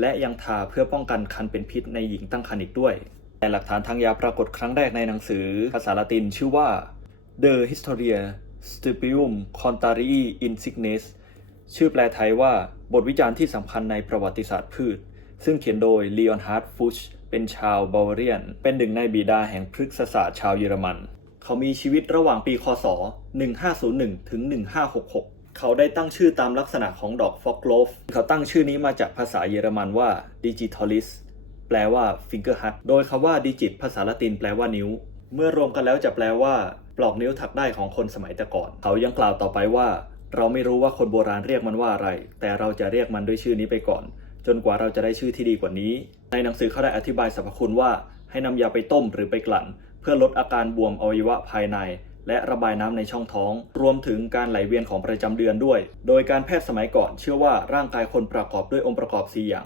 และยังทาเพื่อป้องกันคันเป็นพิษในหญิงตั้งครรภ์อีกด้วย แต่หลักฐานทางยาปรากฏครั้งแรกในหนังสือภาษาละตินชื่อว่า The Historia Stupium Contrarii Insignis ชื่อแปลไทยว่าบทวิจารณ์ที่สำคัญในประวัติศาสตร์พืช ซึ่งเขียนโดย Leonhard Fuchs เป็นชาวบาวาเรียน เป็นหนึ่งในบิดาแห่งพฤกษศาสตร์ชาวเยอรมัน เขามีชีวิตระหว่างปี คศ 1501 ถึง 1566 เขาได้ตั้งชื่อตามลักษณะของดอกฟอกโลฟเขาตั้งชื่อนี้มาจากภาษาเยอรมันว่า Digitalis แปลว่า finger hut โดยคำว่า digit ภาษาละตินแปลว่านิ้ว เมื่อรวมกันแล้วจะแปลว่า ปลอกนิ้วถักได้ของคนสมัยแต่ก่อน เขายังกล่าวต่อไปว่า เราไม่รู้ว่าคนโบราณเรียกมันว่าอะไร แต่เราจะเรียกมันด้วยชื่อนี้ไปก่อน จนกว่าเราจะได้ชื่อที่ดีกว่านี้ ในหนังสือเขาได้อธิบายสรรพคุณว่า ให้นำยาไปต้มหรือไปกลั่น เพื่อลดอาการบวมอวัยวะภายใน และระบายน้ำในช่องท้อง รวมถึงการไหลเวียนของประจำเดือนด้วย โดยการแพทย์สมัยก่อนเชื่อว่าร่างกายคนประกอบด้วยองค์ประกอบ 4 อย่าง